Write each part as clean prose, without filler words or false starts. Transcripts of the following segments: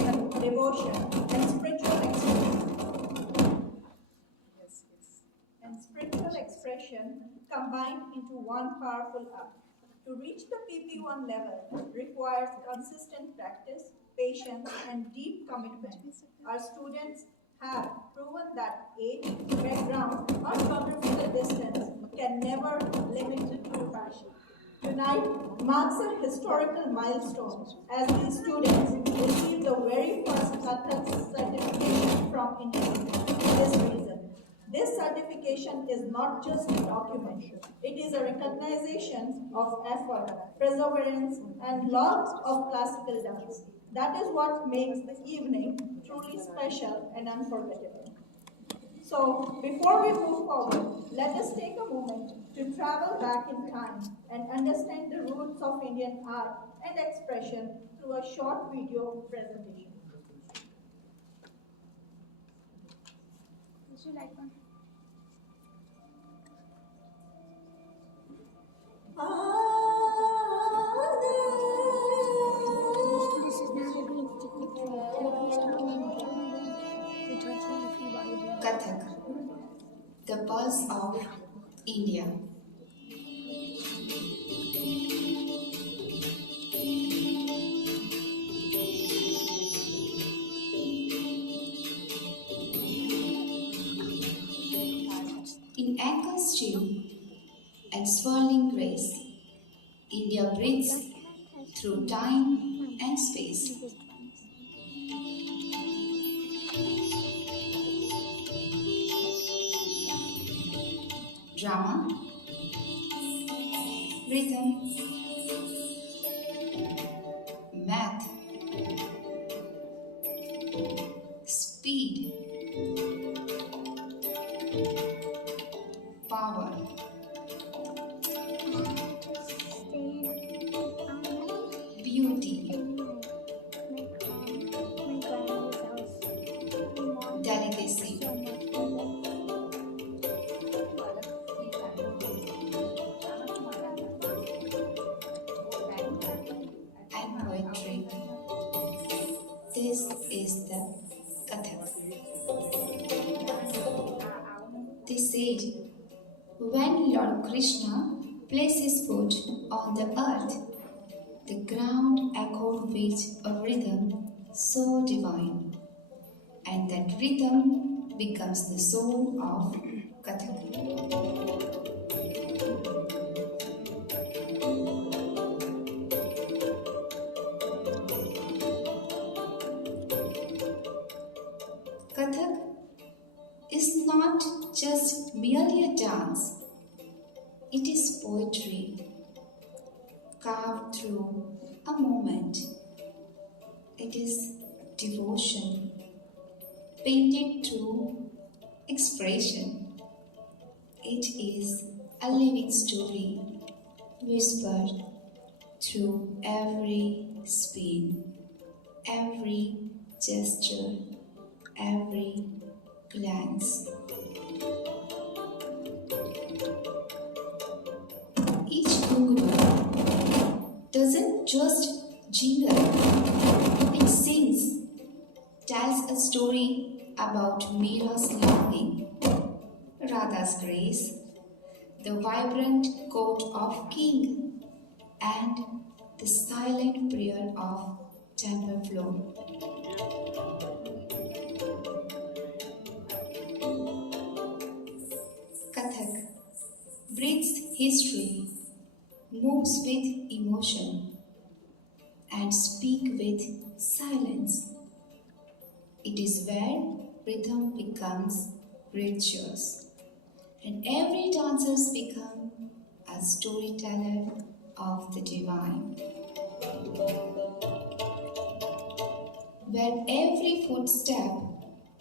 faith, devotion, and spiritual expression combined into one powerful act. To reach the PP1 level requires consistent practice, patience, and deep commitment. Our students have proven that age, background, or geographical distance can never limit true passion. Tonight marks a historical milestone as these students receive the very first Kathak certification from India. For this reason, this certification is not just a document, it is a recognition of effort, perseverance, and love of classical dance. That is what makes the evening truly special and unforgettable. So, before we move forward, let us take a moment to travel back in time and understand the roots of Indian art and expression through a short video presentation. Would you like one? This is now being Kathak, the pulse of India. In anchor stew and swirling grace, India breathes through time and space. Drama, rhythm, math, speed, power, beauty, delicacy, and poetry. This is the Kathak. They said, when Lord Krishna placed his foot on the earth, the ground echoed with a rhythm so divine, and that rhythm becomes the soul of Kathak. Kathak is not just merely a dance, it is poetry carved through a moment. It is devotion painted through expression. It is a living story whispered through every spin, every gesture, every glance. Each ghungroot doesn't just jingle, it sings, tells a story about Mira's longing, Radha's grace, the vibrant court of king, and the silent prayer of temple floor. Kathak breathes history, moves with emotion, and speaks with silence. It is where rhythm becomes rituals, and every dancer becomes a storyteller of the divine. Where every footstep,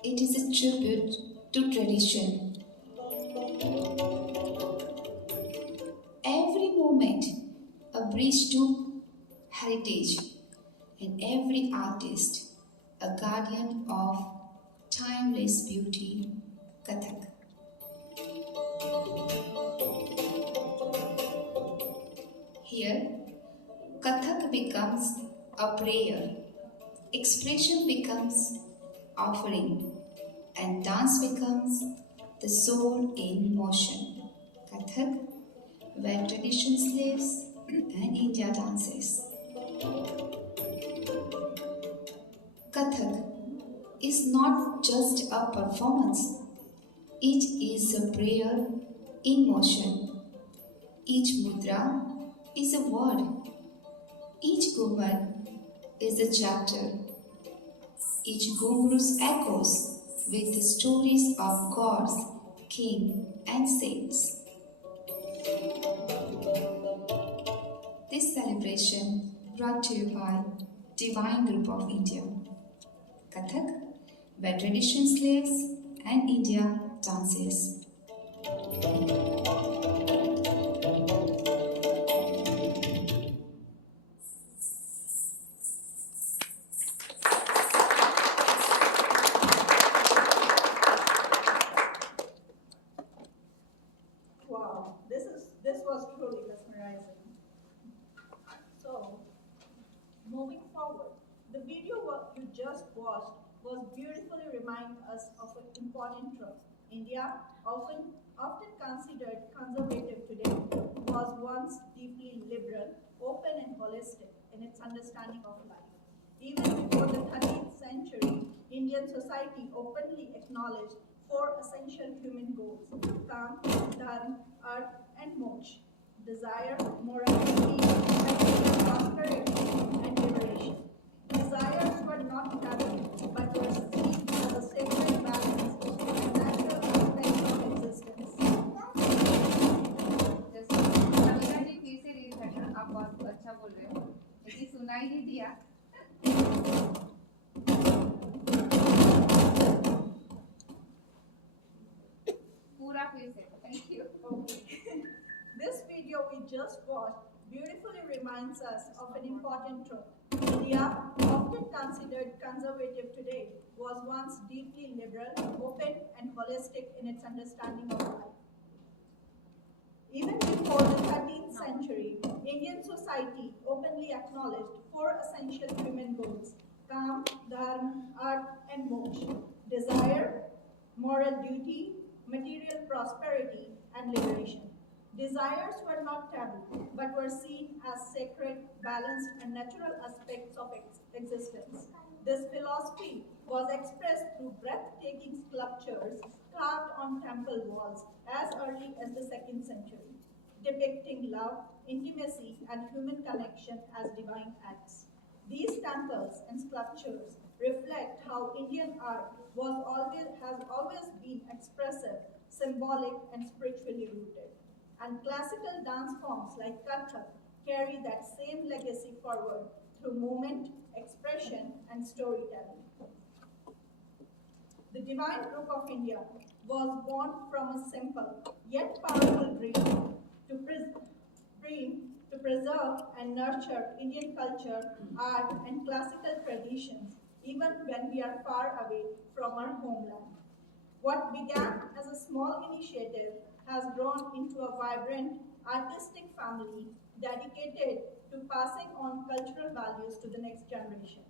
it is a tribute to tradition. Every moment, a bridge to heritage, and every artist, a guardian of timeless beauty, Kathak. Here, Kathak becomes a prayer, Expression becomes offering, and dance becomes the soul in motion. Kathak, where tradition lives and India dances. Kathak is not just a performance, it is a prayer in motion. Each mudra is a word, each movement is a chapter, each ghungroos echoes with the stories of gods, kings, and saints. This celebration brought to you by Divine Group of India, Kathak, where tradition lives and India dances. Wow, this was truly mesmerizing. So, moving forward, the video what you just watched was beautifully remind us of an important truth. India, often considered conservative today, was once deeply liberal, open and holistic in its understanding of life. Even before the 13th century, Indian society openly acknowledged four essential human goals: Kam, Dharma, Arth, and Moksha. Desire, morality, material prosperity, and liberation. Desires were not taboo, but were seen as a sacred balance and natural aspect of existence. जैसे कविता जी फिर से read करना, आप बहुत अच्छा बोल रहे हो, लेकिन सुनाई नहीं दिया। पूरा फिर से, thank you. Okay. This video we just watched beautifully reminds us of an important truth. India, often considered conservative today, was once deeply liberal, open, and holistic in its understanding of life. Even before the 13th century, Indian society openly acknowledged four essential human goals: Kam, Dharma, Arth, and Moksha. Desire, moral duty, material prosperity, and liberation. Desires were not taboo, but were seen as sacred, balanced, and natural aspects of existence. This philosophy was expressed through breathtaking sculptures carved on temple walls as early as the 2nd century, depicting love, intimacy, and human connection as divine acts. These temples and sculptures reflect how Indian art has always been expressive, symbolic, and spiritually rooted. And classical dance forms like Kathak carry that same legacy forward through movement, expression, and storytelling. The Divine Group of India was born from a simple yet powerful dream to preserve and nurture Indian culture, art, and classical traditions, even when we are far away from our homeland. What began as a small initiative has grown into a vibrant, artistic family dedicated to passing on cultural values to the next generation.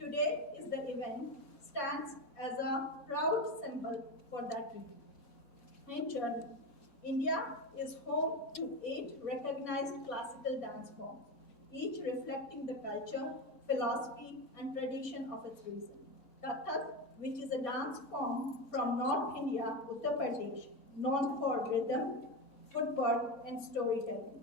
Today is the event stands as a proud symbol for that dream. In journey, India is home to 8 recognized classical dance forms, each reflecting the culture, philosophy, and tradition of its region. Kathak, which is a dance form from North India, Uttar Pradesh, known for rhythm, footwork, and storytelling.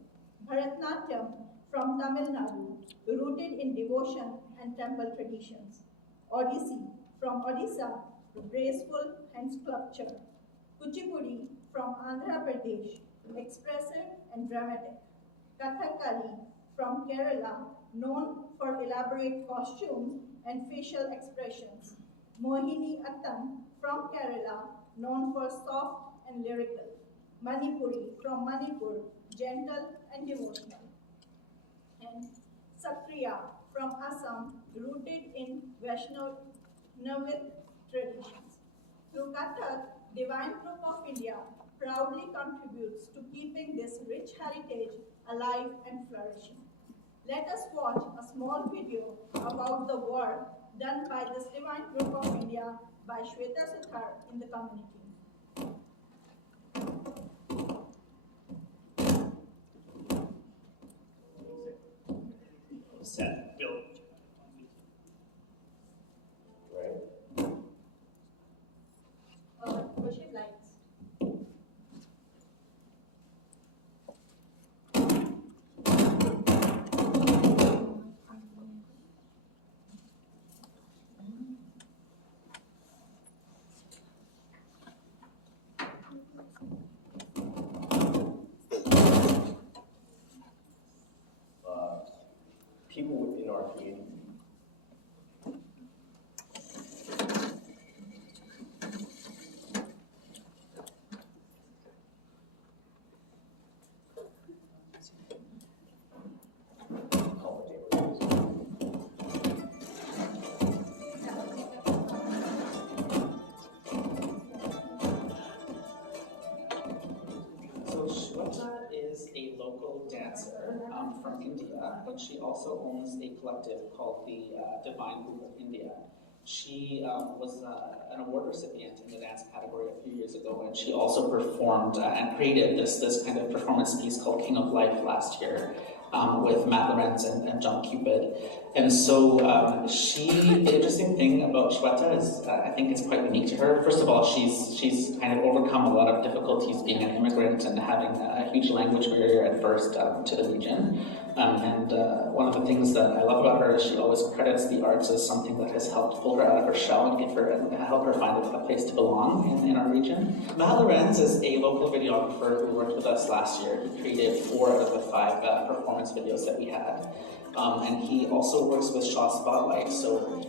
Bharatnatyam from Tamil Nadu, rooted in devotion and temple traditions. Odissi from Odisha, graceful and sculpture. Kuchipudi from Andhra Pradesh, expressive and dramatic. Kathakali from Kerala, known for elaborate costumes and facial expressions. Mohini Attam from Kerala, known for soft and lyrical. Manipuri from Manipur, gentle and devotional. And Satriya from Assam, rooted in Vaishnavic traditions. Through Kathak, Divine Group of India proudly contributes to keeping this rich heritage alive and flourishing. Let us watch a small video about the work done by this Divine Group of India by Shweta Suthar in the community. Set, build. Right. Worship lights. People in our community. So Shweta is a local dancer from India, and she also owns a collective called the Divine Group of India. She was an award recipient in the dance category a few years ago, and she also performed and created this kind of performance piece called King of Life last year with Matt Lorenz and John Cupid. And so the interesting thing about Shweta is I think it's quite unique to her. First of all, she's kind of overcome a lot of difficulties being an immigrant and having a huge language barrier at first to the region. And one of the things that I love about her is she always credits the arts as something that has helped pull her out of her shell and help her find a place to belong in our region. Matt Lorenz is a local videographer who worked with us last year. He created 4 out of the 5 performance videos that we had. And he also works with Shaw Spotlight. So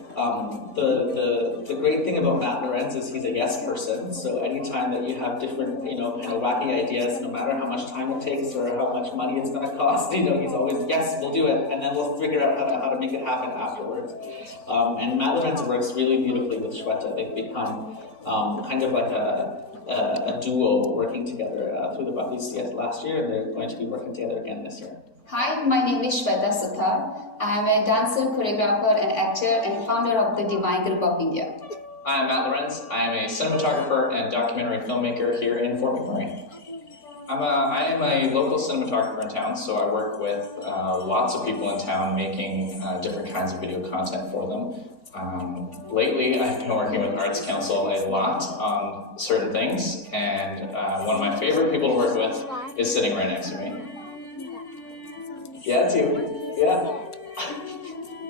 the great thing about Matt Lorenz is he's a yes person. So anytime that you have different, kind of wacky ideas, no matter how much time it takes or how much money it's going to cost, he's always, yes, we'll do it. And then we'll figure out how to make it happen afterwards. And Matt Lorenz works really beautifully with Shweta. They've become kind of like a duo working together through the Bhakti last year, and they're going to be working together again this year. Hi, my name is Shweta Suthar. I am a dancer, choreographer, and actor, and founder of the Divine Group of India. I'm Matt Lorenz. I am a cinematographer and documentary filmmaker here in Fort McMurray. I am a local cinematographer in town, so I work with lots of people in town making different kinds of video content for them. Lately, I've been working with Arts Council a lot on certain things, and one of my favorite people to work with is sitting right next to me. Yeah, too. Yeah.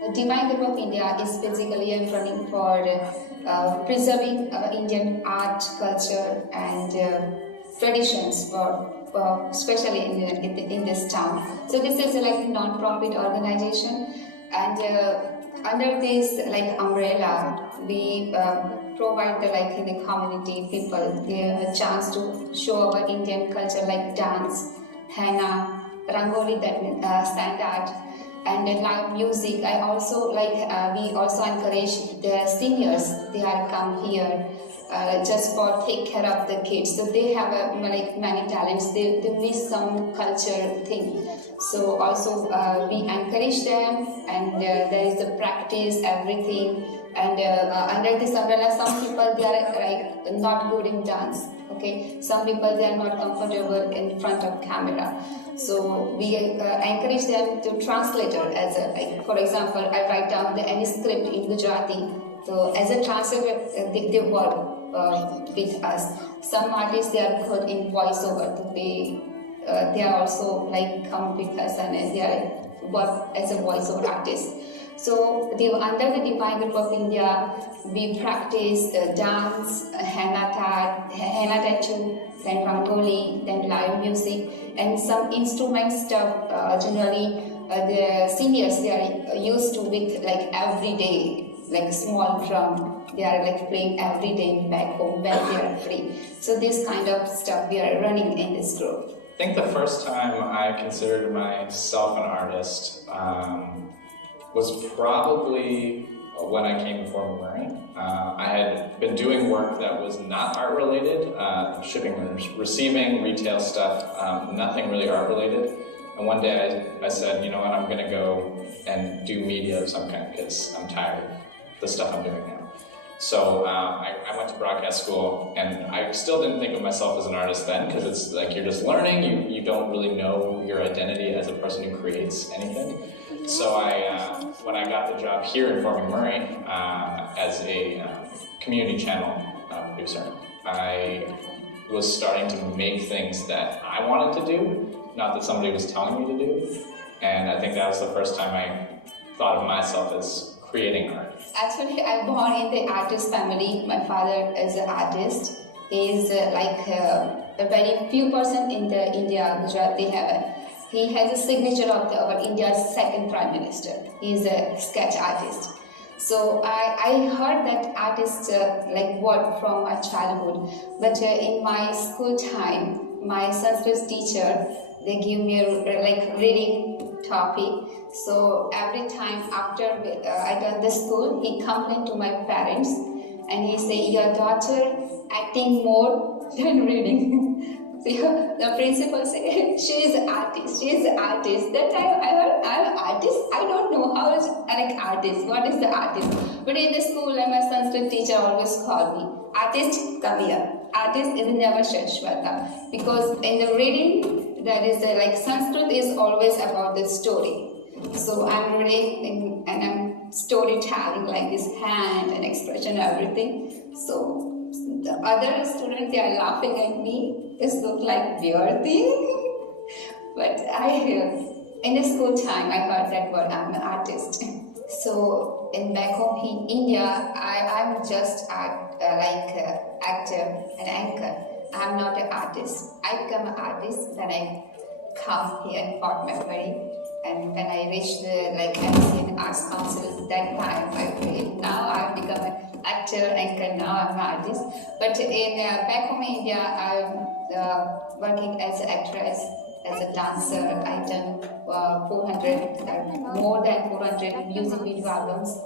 The Divine Group of India is basically running for preserving Indian art, culture, and traditions, especially in this town. So this is like a non-profit organization, and under this umbrella, we provide in the community people they have a chance to show our Indian culture like dance, henna, Rangoli, that sand art, and live music. I also we also encourage the seniors. They are come here just for take care of the kids. So they have many talents. They miss some culture thing. So also we encourage them, and there is the practice everything. And under this umbrella, some people they are not good in dance. Okay, some people they are not comfortable in front of camera. So we encourage them to translate it as a, for example, I write down any script in Gujarati. So as a translator, they work with us. Some artists they are good in voiceover. So they are also come with us and they are work as a voiceover artist. So under the Divine Group of India, we practice dance, henna tattoo, then rangoli, then live music, and some instrument stuff. Generally, the seniors they are used to with every day, small drum. They are playing every day back home when they are free. So this kind of stuff we are running in this group. I think the first time I considered myself an artist was probably when I came to Fort McMurray. I had been doing work that was not art related, shipping orders, receiving retail stuff, nothing really art related. And one day I said, you know what, I'm gonna go and do media of some kind because I'm tired. the stuff I'm doing now. So I went to broadcast school, and I still didn't think of myself as an artist then, because it's like you're just learning, you don't really know your identity as a person who creates anything. So when I got the job here in Fort McMurray as a community channel producer, I was starting to make things that I wanted to do, not that somebody was telling me to do. And I think that was the first time I thought of myself as creating art. Actually, I born in the artist family. My father is an artist. He is a very few person in the India, Gujarat. He has a signature of our India's second prime minister. He is a sketch artist. So I heard that artist word from my childhood. But in my school time, my Sanskrit teacher, they give me a reading topic. So every time after I done the school, he complained to my parents and he say, your daughter acting more than reading. So the principal say, she is an artist, she is an artist. That time I heard, I'm an artist? I don't know how is an artist, what is the artist? But in the school, my Sanskrit teacher always called me, artist, come here. Artist is never Shashwata. Because in the reading, that is Sanskrit is always about the story. So I'm reading and I'm storytelling like this hand and expression, everything. So the other students, they are laughing at me. It look like weird thing. But in the school time, I heard that word, I'm an artist. So back home in India, I'm just actor and anchor. I'm not an artist. I become an artist, then I come here in Fort McMurray. And when I reached the MC and Arts Council, that time I played. Now I've become an actor, anchor, now I'm an artist. But in back home in India, I'm working as an actress, as a dancer. I've done 400, more than 400 music video albums.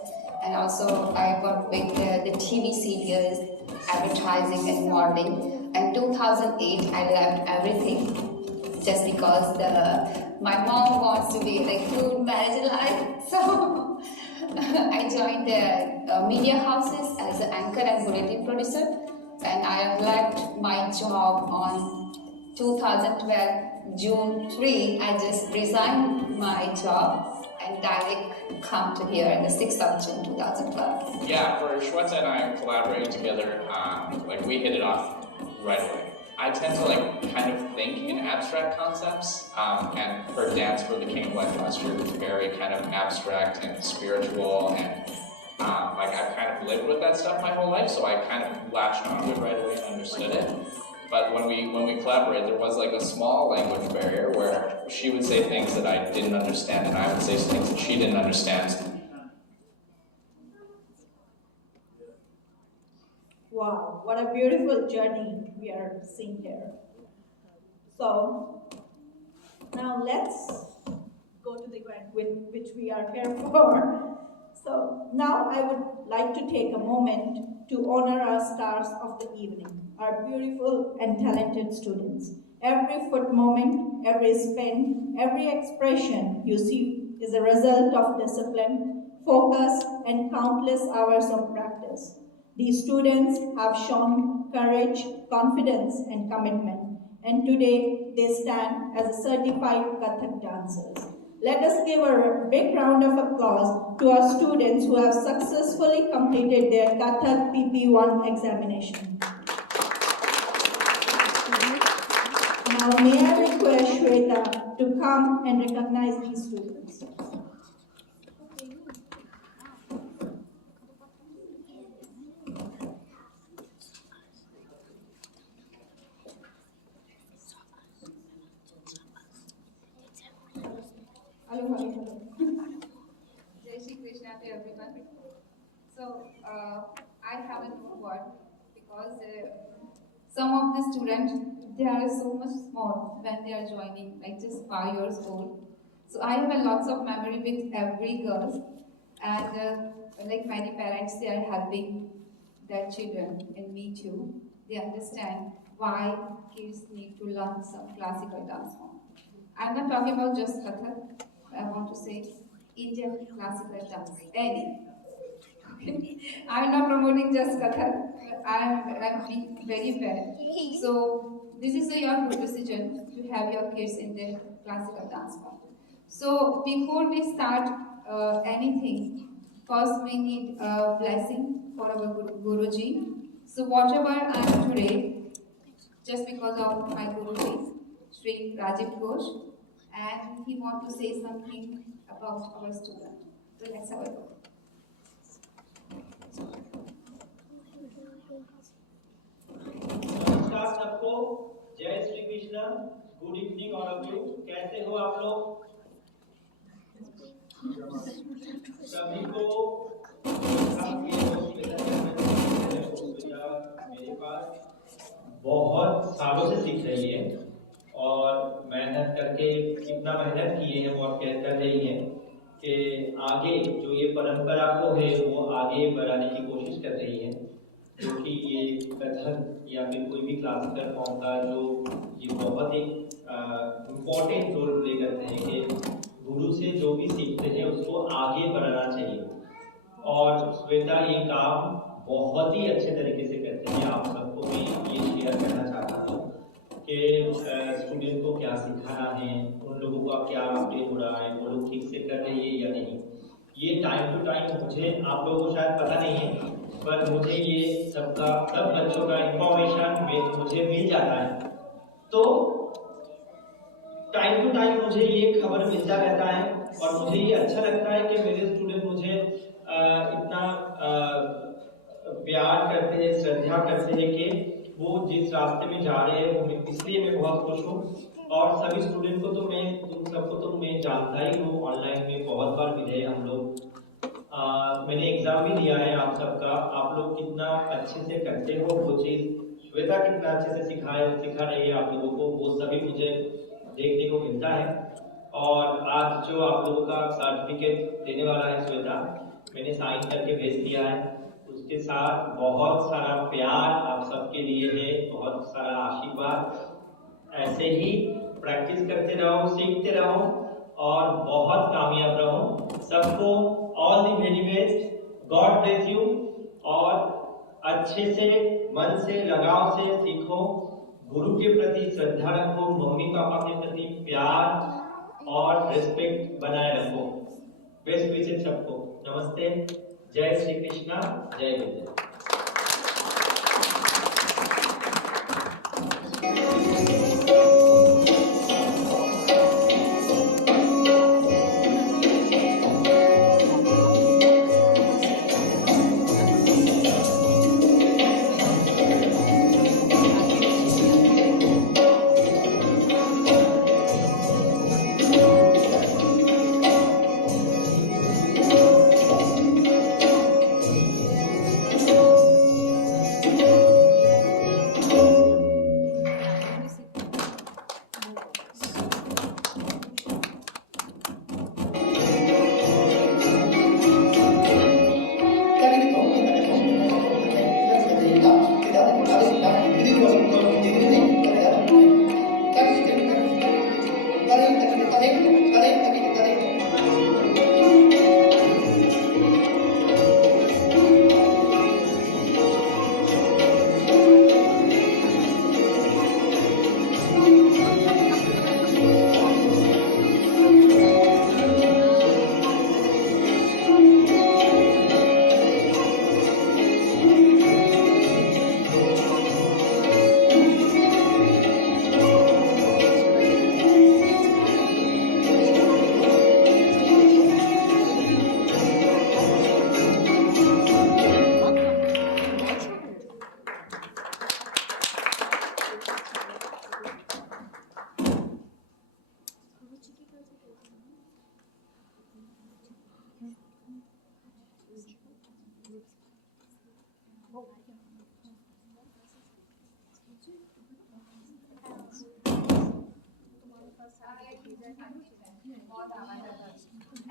And also I work with the TV serials, advertising and modeling. And 2008, I left everything just because my mom wants to be good marriage life. So I joined the media houses as an anchor and bulletin producer, and I left my job on 2012 June 3. I just resigned my job and direct come to here on the 6th of June 2012. Yeah, for Shweta and I collaborating together, we hit it off right away. I tend to kind of think in abstract concepts, and her dance for the King of Life last year was very kind of abstract and spiritual, and I've kind of lived with that stuff my whole life, so I kind of latched onto it right away and understood it. But when we collaborated, there was a small language barrier where she would say things that I didn't understand, and I would say things that she didn't understand. Wow, what a beautiful journey we are seeing here. So, now let's go to the event which we are here for. So, now I would like to take a moment to honor our stars of the evening, our beautiful and talented students. Every foot moment, every spin, every expression you see is a result of discipline, focus, and countless hours of practice. These students have shown courage, confidence, and commitment, and today they stand as certified Kathak dancers. Let us give a big round of applause to our students who have successfully completed their Kathak PP1 examination. Now may I request Shweta to come and recognize these students. Jai Shri Krishna to everyone. So, I have a new word because some of the students, they are so much small when they are joining, just 5 years old. So I have a lots of memory with every girl, and many parents, they are helping their children, and me too. They understand why kids need to learn some classical dance form. I'm not talking about just Kathak. I want to say Indian classical dance, any. I'm not promoting just Kathak. I'm being very fair. So this is your good decision to have your kids in the classical dance part. So before we start anything, first we need a blessing for our Guruji. So whatever I am today, just because of my Guruji, Sri Rajiv Ghosh, and he want to say something about our student. So let's have a look. नमस्कार सबको, जय Shri Krishna. Good evening all of you. कैसे हो आप लोग? सभी को मेरे पास बहुत सालों से सीख रही है और मेहनत करके कितना मेहनत किए हैं वो कर रही है कि आगे जो ये परंपरा को है वो आगे बढ़ाने की कोशिश कर रही है, क्योंकि ये कथक या फिर कोई भी क्लासिकल फॉर्म का जो ये बहुत एक इम्पोर्टेंट रोल प्ले करते हैं कि गुरु से जो भी सीखते हैं उसको आगे बढ़ाना चाहिए। और श्वेता ये काम बहुत ही अच्छे तरीके से करते हैं। आप सबको मैं ये शेयर करना चाहता हूँ कि स्टूडेंट को क्या सिखाना है, उन लोगों का क्या अपडेट हो रहा है, वो लोग ठीक से कर रहे हैं या नहीं। ये टाइम टू टाइम मुझे, आप लोगों को शायद पता नहीं है, पर मुझे ये सब बच्चों का इंफॉर्मेशन मुझे मिल जाता है। तो टाइम टू टाइम मुझे ये खबर मिलता रहता है और मुझे ये अच्छा लगता है कि मेरे स्टूडेंट मुझे इतना प्यार करते हैं, श्रद्धा करते हैं कि वो जिस रास्ते में जा रहे हैं वो इसलिए मैं बहुत खुश हूँ। और सभी स्टूडेंट को तो तुम सबको तो मैं जानता ही हूँ, ऑनलाइन में बहुत बार मिले हम लोग। मैंने एग्जाम भी दिया है आप सबका। आप लोग कितना अच्छे से करते हो वो चीज, श्वेता कितना अच्छे से सिखा रही है आप लोगों को, वो सभी मुझे देखने को मिलता है। और आज जो आप लोगों का सर्टिफिकेट देने वाला है श्वेता, मैंने साइन करके भेज दिया है। उसके साथ बहुत सारा प्यार आप सबके लिए है, बहुत सारा आशीर्वाद। ऐसे ही प्रैक्टिस करते रहो, सीखते रहो और बहुत कामयाब रहो। सबको all the very best, God bless you. और अच्छे से मन से लगाव से सीखो, गुरु के प्रति श्रद्धा रखो, मम्मी पापा के प्रति प्यार और रिस्पेक्ट बनाए रखो। बेस्ट विशेष सबको। नमस्ते, जय श्री कृष्णा, जय विद्या।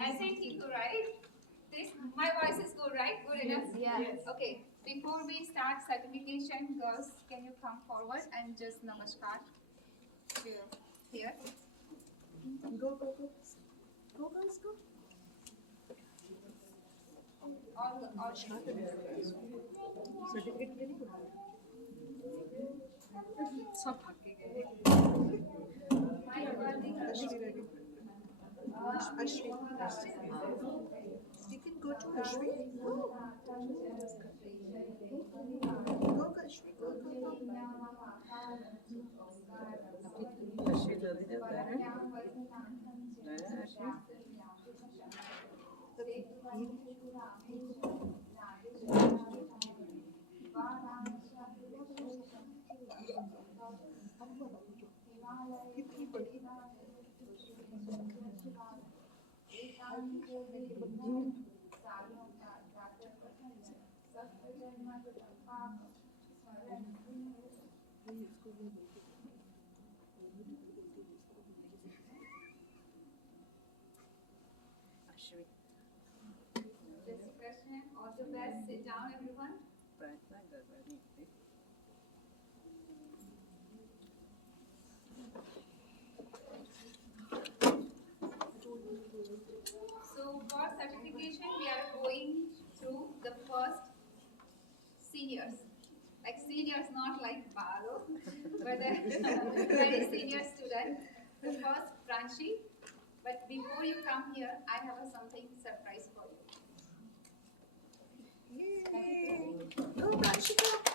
ऐसे ही ठीक हो, right? My voice is good, right? Good enough? Yes. Okay. Before we start certification, girls, can you come forward and just namaskar here? Go, go, go. Go, girls, go. all सब भाग के गए Ashwi. You can go to Ashwi. Go. Go, Ashwi. Go. Ashwi जल्दी जाता है Ashwi. कितनी बड़ी Just a question. All the best. Sit down, everyone. So for certification, we are going through the first seniors. Like seniors, not like Balo, but a very senior student. The first Franchi. But before you come here, I have something surprise for you. Yay! Go, Rashika!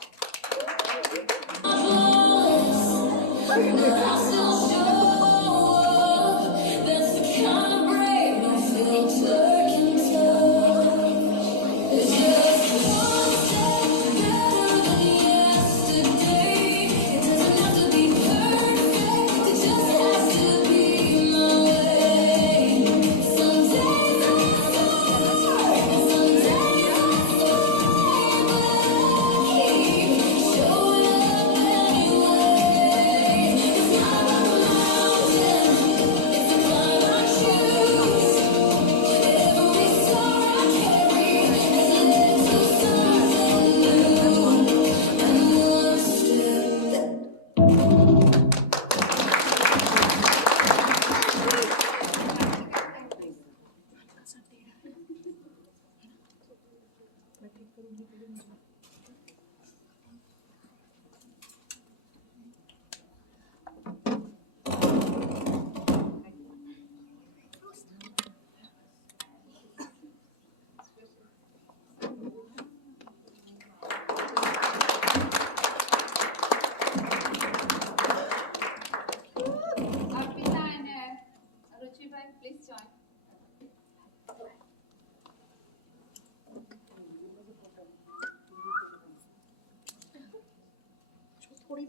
Arpita and Ruchibhai, please join. थोड़ी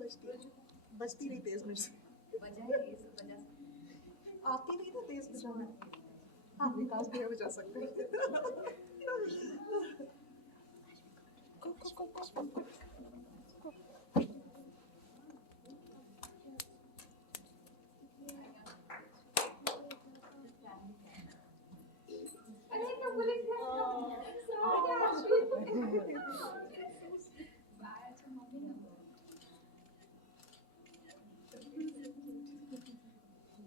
बचती नहीं तेज मिर्च आती नहीं ना तेज बजाना हाँ विकास भैया बजा सकते हैं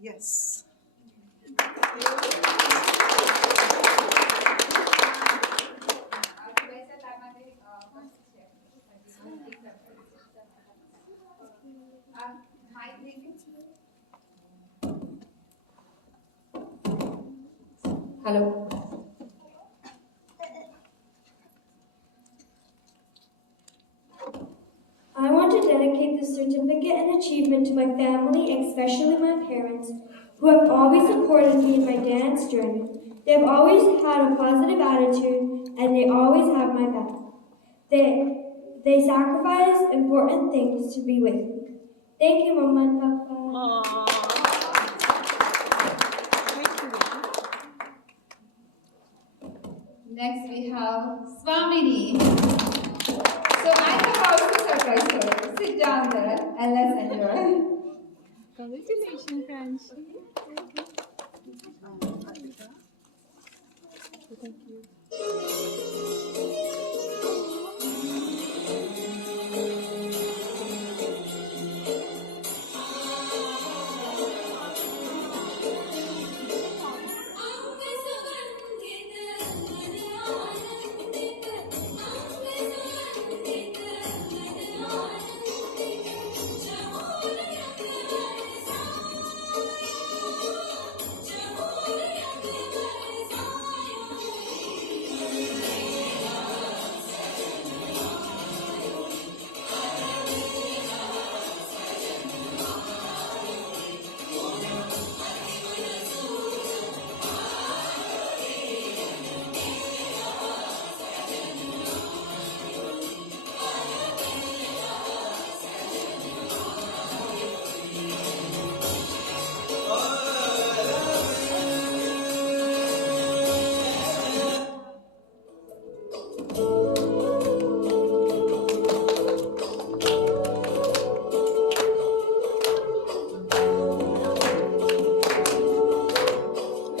Yes. Hello. I want to dedicate this certificate and achievement to my family, especially my parents, who have always supported me in my dance journey. They have always had a positive attitude, and they always have my back. They sacrifice important things to be with me. Thank you, Mama and Papa. Next we have Swamini. So I have also surprised her. Sit down there and let's enjoy. Congratulations, friends. Thank you.